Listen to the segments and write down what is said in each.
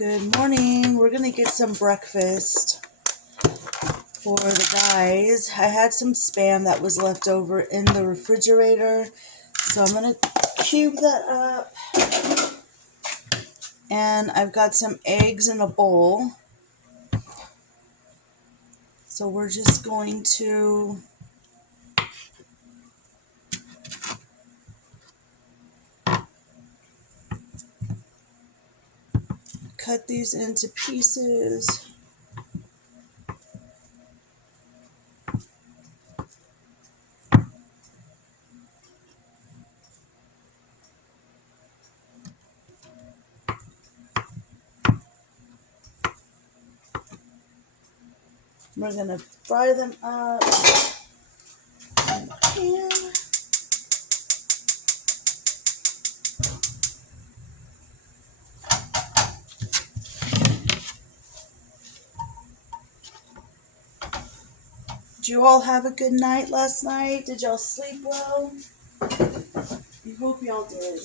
Good morning. We're going to get some breakfast for the guys. I had some Spam that was left over in the refrigerator, so I'm going to cube that up. And I've got some eggs in a bowl. So we're just going to cut these into pieces. We're going to fry them up in the pan. Did you all have a good night last night? Did y'all sleep well? I hope y'all did.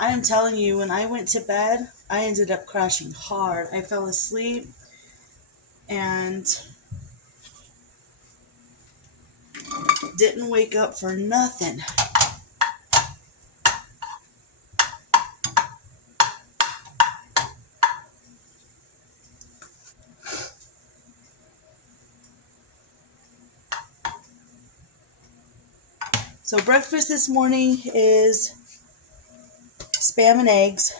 I am telling you, when I went to bed, I ended up crashing hard. I fell asleep and didn't wake up for nothing. So breakfast this morning is Spam and eggs.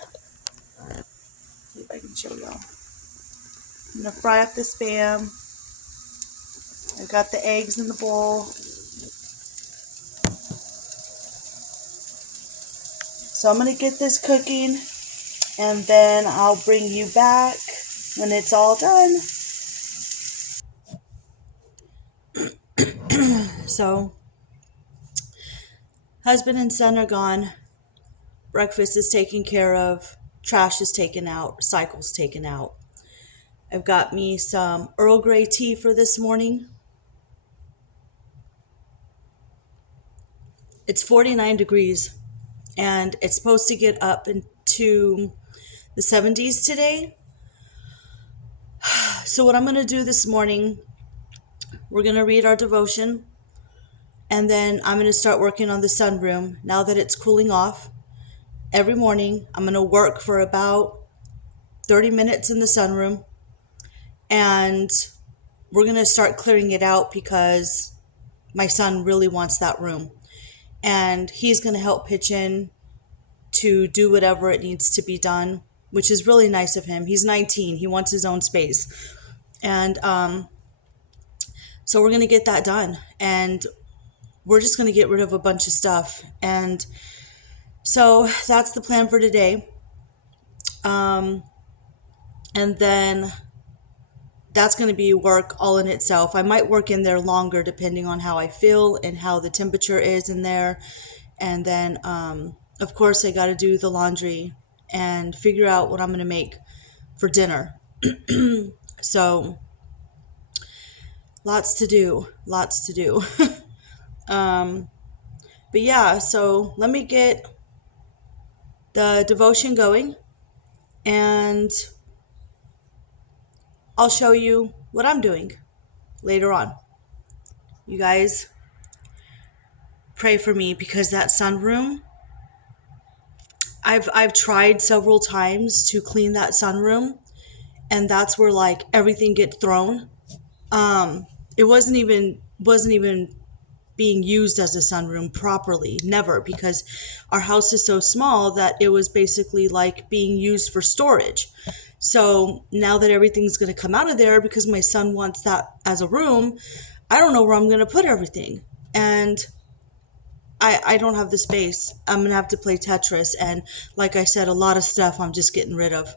See if I can show y'all. I'm going to fry up the Spam. I've got the eggs in the bowl. So I'm going to get this cooking, and then I'll bring you back when it's all done. So, husband and son are gone. Breakfast is taken care of. Trash is taken out. Recycle's taken out. I've got me some Earl Grey tea for this morning. It's 49 degrees, and it's supposed to get up into the 70s today. So what I'm going to do this morning, we're going to read our devotion, and then I'm going to start working on the sunroom now that it's cooling off. Every morning, I'm going to work for about 30 minutes in the sunroom, and we're going to start clearing it out because my son really wants that room. And he's going to help pitch in to do whatever it needs to be done, which is really nice of him. He's 19. He wants his own space. And so we're going to get that done. And we're just going to get rid of a bunch of stuff. And so that's the plan for today. And then that's going to be work all in itself. I might work in there longer depending on how I feel and how the temperature is in there. And then, of course, I got to do the laundry and figure out what I'm going to make for dinner. So, lots to do. But yeah, so let me get the devotion going, and I'll show you what I'm doing later on. You guys pray for me, because that sunroom, I've tried several times to clean that sunroom, and that's where like everything gets thrown. It wasn't even being used as a sunroom properly, never, because our house is so small that it was basically like being used for storage. So now that everything's going to come out of there because my son wants that as a room, I don't know where I'm going to put everything. And I don't have the space. I'm going to have to play Tetris. And like I said, a lot of stuff I'm just getting rid of.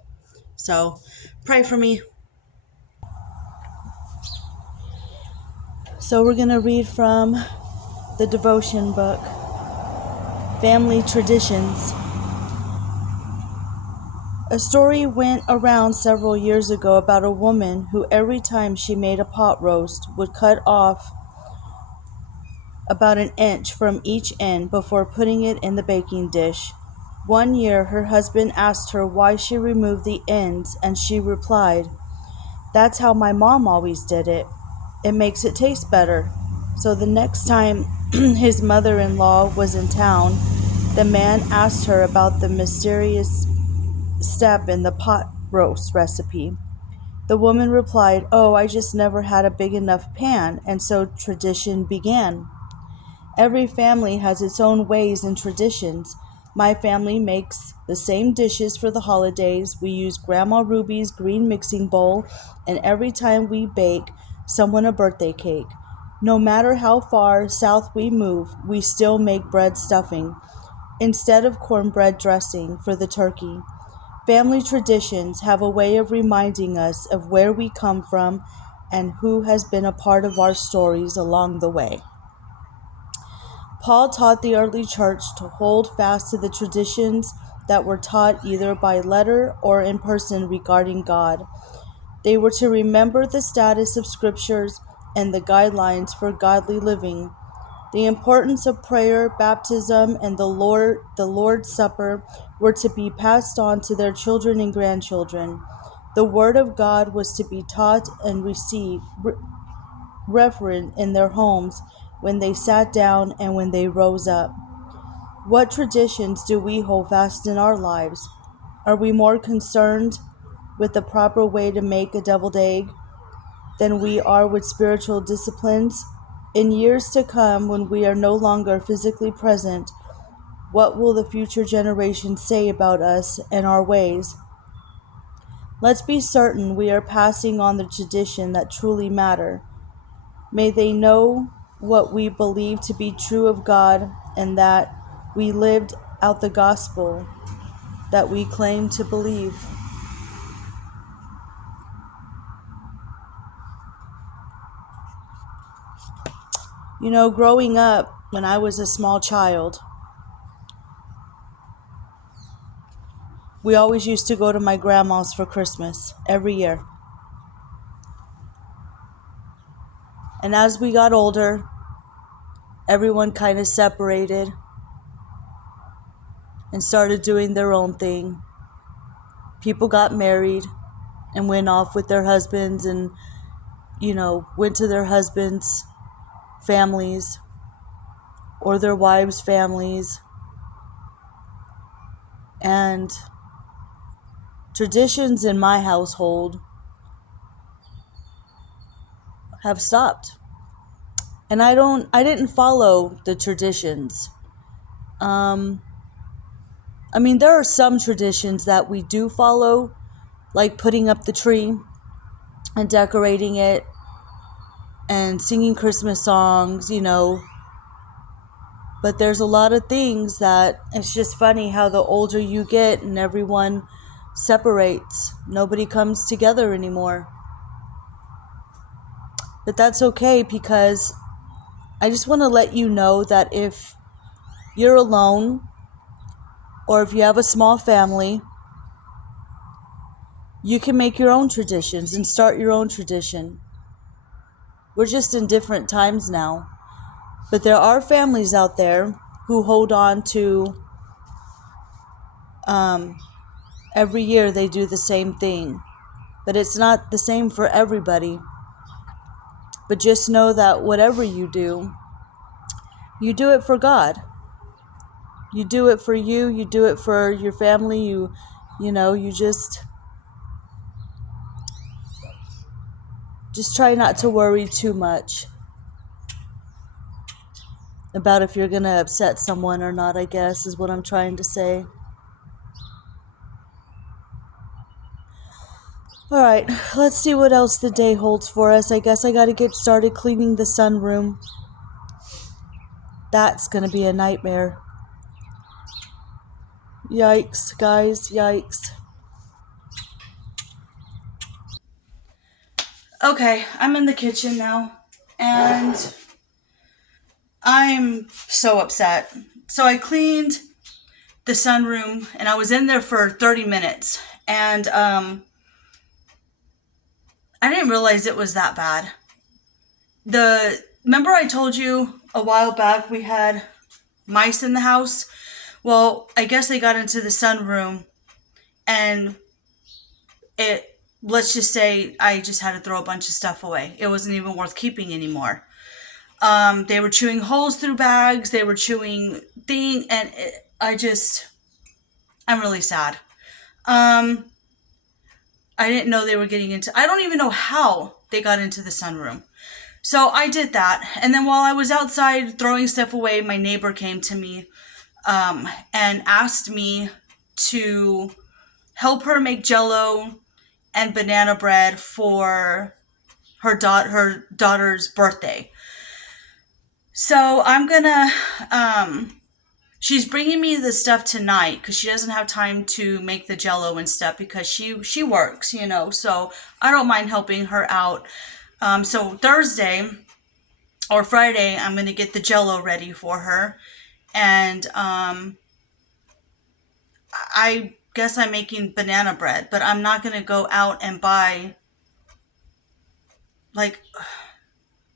So pray for me. So we're going to read from the devotion book, Family Traditions. A story went around several years ago about a woman who every time she made a pot roast would cut off about an inch from each end before putting it in the baking dish. One year her husband asked her why she removed the ends, and she replied, "That's how my mom always did it. It makes it taste better." So the next time his mother-in-law was in town, the man asked her about the mysterious step in the pot roast recipe. The woman replied, "Oh, I just never had a big enough pan," and so tradition began. Every family has its own ways and traditions. My family makes the same dishes for the holidays. We use Grandma Ruby's green mixing bowl, and every time we bake someone a birthday cake. No matter how far south we move, we still make bread stuffing instead of cornbread dressing for the turkey. Family traditions have a way of reminding us of where we come from and who has been a part of our stories along the way. Paul taught the early church to hold fast to the traditions that were taught either by letter or in person regarding God. They were to remember the status of scriptures and the guidelines for godly living. The importance of prayer, baptism, and the Lord's Supper were to be passed on to their children and grandchildren. The Word of God was to be taught and received, reverent in their homes when they sat down and when they rose up. What traditions do we hold fast in our lives? Are we more concerned with the proper way to make a deviled egg than we are with spiritual disciplines? In years to come, when we are no longer physically present, what will the future generations say about us and our ways? Let's be certain we are passing on the tradition that truly matter. May they know what we believe to be true of God and that we lived out the gospel that we claim to believe. You know, growing up, when I was a small child, we always used to go to my grandma's for Christmas every year. And as we got older, everyone kind of separated and started doing their own thing. People got married and went off with their husbands and, went to their husbands' families or their wives' families. And traditions in my household have stopped. And I didn't follow the traditions. There are some traditions that we do follow, like putting up the tree and decorating it and singing Christmas songs, But there's a lot of things that it's just funny how the older you get and everyone separates. Nobody comes together anymore. But that's okay, because I just want to let you know that if you're alone or if you have a small family, you can make your own traditions and start your own tradition. We're just in different times now. But there are families out there who hold on to, every year they do the same thing. But it's not the same for everybody. But just know that whatever you do it for God. You do it for you do it for your family, you just try not to worry too much about if you're going to upset someone or not, I guess, is what I'm trying to say. Alright, let's see what else the day holds for us. I guess I gotta get started cleaning the sunroom. That's gonna be a nightmare. Yikes, guys, yikes. Okay, I'm in the kitchen now, and I'm so upset. So I cleaned the sunroom, and I was in there for 30 minutes, and I didn't realize it was that bad. Remember I told you a while back we had mice in the house? Well, I guess they got into the sunroom, and let's just say I just had to throw a bunch of stuff away. It wasn't even worth keeping anymore. They were chewing holes through bags. They were chewing and I'm really sad. I didn't know they were getting into, I don't even know how they got into the sunroom. So I did that. And then while I was outside throwing stuff away, my neighbor came to me, and asked me to help her make Jell-O and banana bread for her daughter's birthday. So I'm gonna, she's bringing me the stuff tonight because she doesn't have time to make the Jell-O and stuff because she works, so I don't mind helping her out. So Thursday or Friday, I'm gonna get the Jell-O ready for her, and I guess I'm making banana bread, but I'm not gonna go out and buy like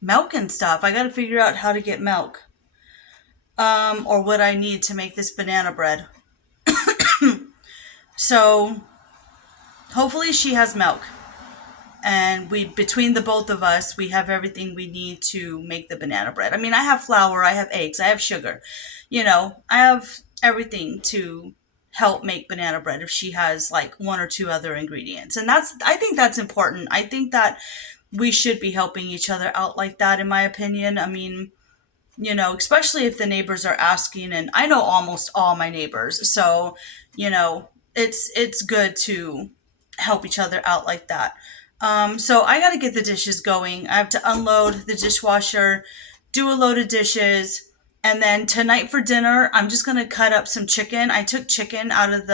milk and stuff. I gotta figure out how to get milk, or what I need to make this banana bread. So hopefully she has milk, and between the both of us, we have everything we need to make the banana bread. I mean, I have flour, I have eggs, I have sugar, I have everything to help make banana bread if she has like one or two other ingredients. And I think that's important. I think that we should be helping each other out like that, in my opinion. I mean, especially if the neighbors are asking, and I know almost all my neighbors. So, it's good to help each other out like that. So I got to get the dishes going. I have to unload the dishwasher, do a load of dishes. And then tonight for dinner, I'm just going to cut up some chicken. I took chicken out of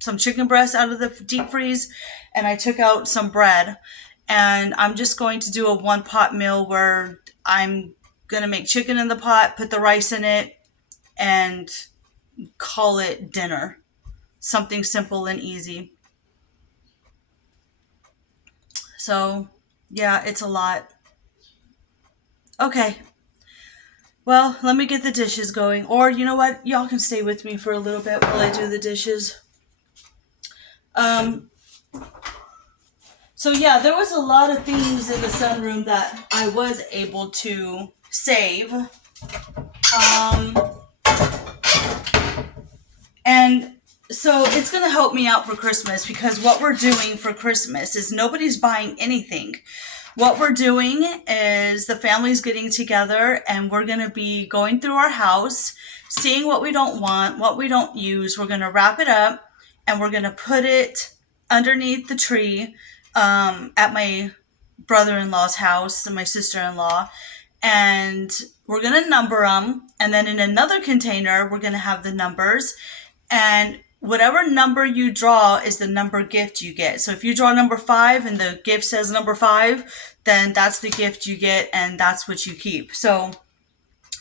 some chicken breast out of the deep freeze, and I took out some bread. And I'm just going to do a one pot meal where I'm going to make chicken in the pot, put the rice in it, and call it dinner. Something simple and easy. So, yeah, it's a lot. Okay. Well, let me get the dishes going. Or, you know what? Y'all can stay with me for a little bit while I do the dishes. So, yeah, there was a lot of things in the sunroom that I was able to save. And so it's going to help me out for Christmas, because what we're doing for Christmas is nobody's buying anything. What we're doing is the family's getting together, and we're going to be going through our house, seeing what we don't want, what we don't use. We're going to wrap it up, and we're going to put it underneath the tree at my brother-in-law's house and my sister-in-law. And we're going to number them. And then in another container, we're going to have the numbers. And whatever number you draw is the number gift you get. So if you draw number 5 and the gift says number 5, then that's the gift you get, and that's what you keep. So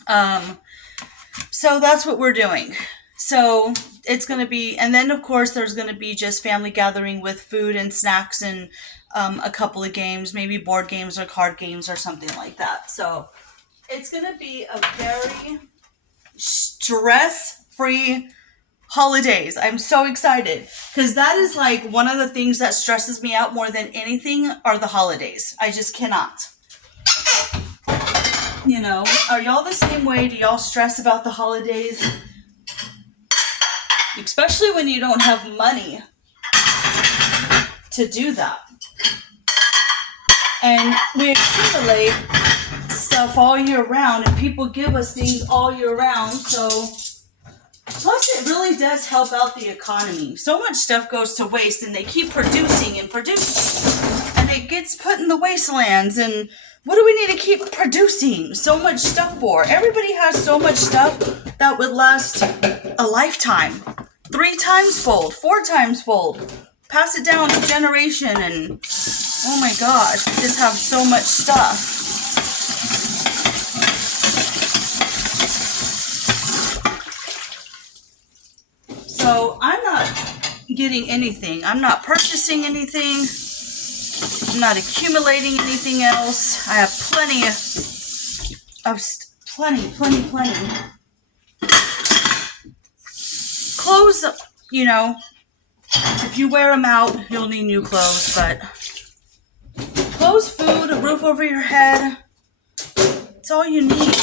that's what we're doing. So it's going to be, and then of course there's going to be just family gathering with food and snacks and a couple of games, maybe board games or card games or something like that. So it's going to be a very stress-free holidays. I'm so excited, because that is like one of the things that stresses me out more than anything are the holidays. I just cannot. Are y'all the same way? Do y'all stress about the holidays? Especially when you don't have money to do that. And we accumulate stuff all year round, and people give us things all year round, so plus it really does help out the economy. So much stuff goes to waste, and they keep producing and producing, and it gets put in the wastelands. And what do we need to keep producing so much stuff for? Everybody has so much stuff that would last a lifetime. 3 times fold, 4 times fold. Pass it down to generation, and oh my gosh, we just have so much stuff. So I'm not getting anything. I'm not purchasing anything. I'm not accumulating anything else. I have plenty. clothes, you know, if you wear them out, you'll need new clothes, but clothes, food, a roof over your head, it's all you need.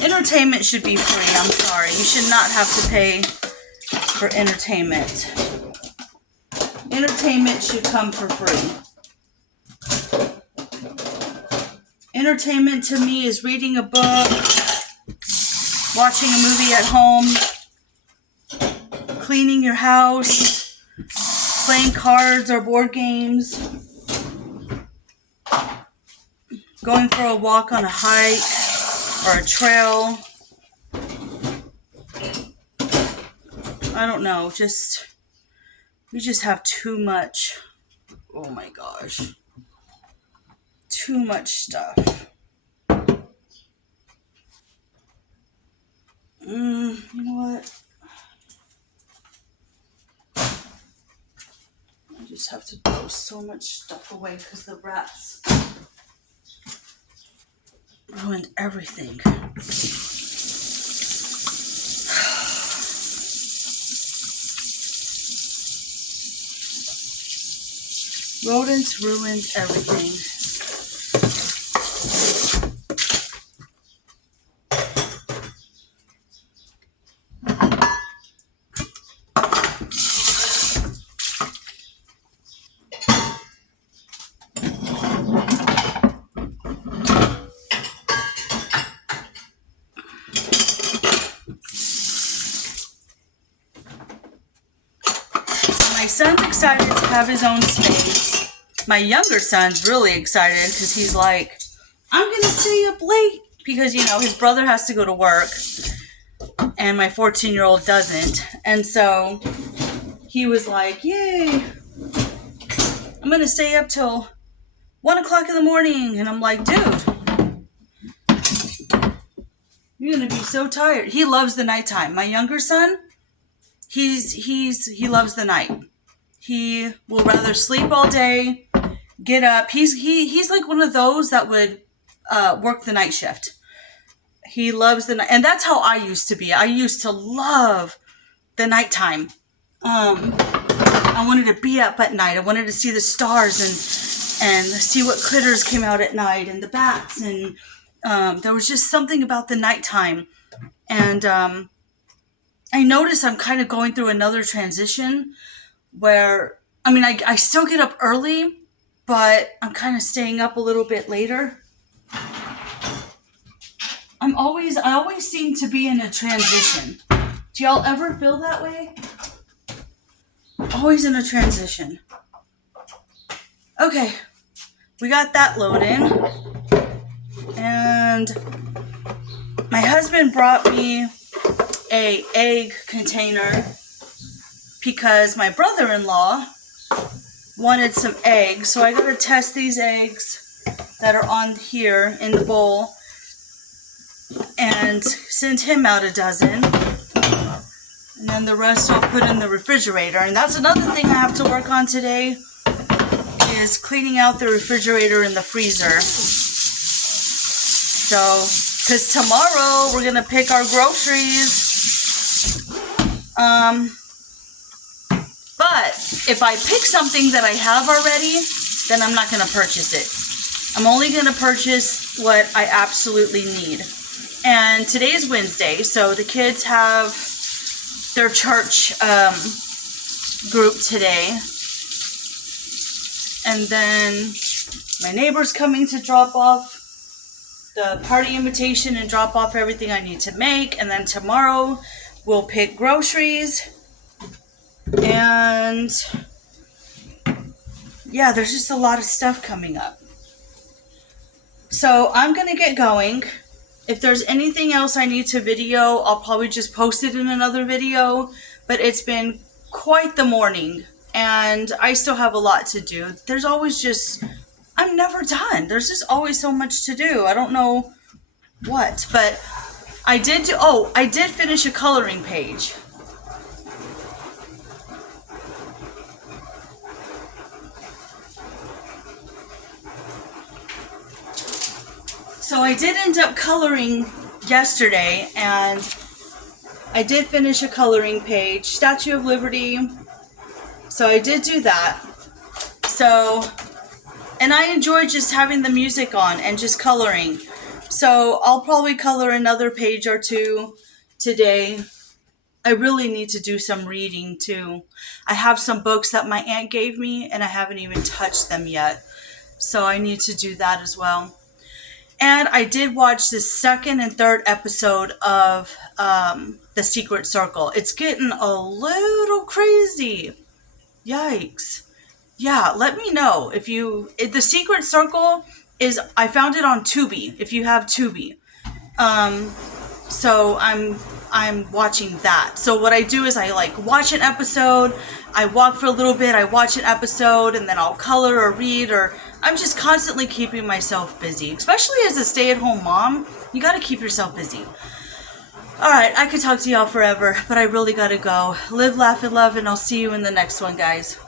Entertainment should be free. I'm sorry. You should not have to pay for entertainment. Entertainment should come for free. Entertainment to me is reading a book, watching a movie at home, cleaning your house, playing cards or board games, going for a walk on a hike or a trail. I don't know, we just have too much. Oh my gosh. Too much stuff. You know what? I just have to throw so much stuff away because the rats ruined everything. Rodents ruined everything. My son's excited to have his own space. My younger son's really excited because he's like, I'm going to stay up late because, you know, his brother has to go to work and my 14-year-old doesn't. And so he was like, yay, I'm going to stay up till 1 o'clock in the morning. And I'm like, dude, you're going to be so tired. He loves the nighttime. My younger son, he loves the night. He will rather sleep all day, get up. He's like one of those that would work the night shift. He loves the night, and that's how I used to be. I used to love the nighttime. I wanted to be up at night. I wanted to see the stars and see what critters came out at night and the bats, and there was just something about the nighttime. And I noticed I'm kind of going through another transition where, I mean, I still get up early, but I'm kind of staying up a little bit later. I always seem to be in a transition. Do y'all ever feel that way? Always in a transition. Okay, we got that load in. And my husband brought me a egg container because my brother-in-law wanted some eggs. So I gotta test these eggs that are on here in the bowl and send him out a dozen. And then the rest I'll put in the refrigerator. And that's another thing I have to work on today, is cleaning out the refrigerator and the freezer. So, because tomorrow we're gonna pick our groceries. But if I pick something that I have already, then I'm not going to purchase it. I'm only going to purchase what I absolutely need. And today is Wednesday, so the kids have their church group today. And then my neighbor's coming to drop off the party invitation and drop off everything I need to make. And then tomorrow we'll pick groceries. And yeah, there's just a lot of stuff coming up. So I'm going to get going. If there's anything else I need to video, I'll probably just post it in another video. But it's been quite the morning and I still have a lot to do. There's always just, I'm never done. There's just always so much to do. I don't know what, but I did finish a coloring page. So I did end up coloring yesterday, and I did finish a coloring page, Statue of Liberty. So I did do that. So, and I enjoy just having the music on and just coloring. So I'll probably color another page or two today. I really need to do some reading too. I have some books that my aunt gave me and I haven't even touched them yet. So I need to do that as well. And I did watch the second and third episode of The Secret Circle. It's getting a little crazy. Yikes. Yeah, let me know if The Secret Circle is, I found it on Tubi, if you have Tubi. So I'm watching that. So what I do is I like watch an episode, I walk for a little bit, I watch an episode, and then I'll color or read, or I'm just constantly keeping myself busy. Especially as a stay-at-home mom, you gotta keep yourself busy. Alright, I could talk to y'all forever, but I really gotta go. Live, laugh, and love, and I'll see you in the next one, guys.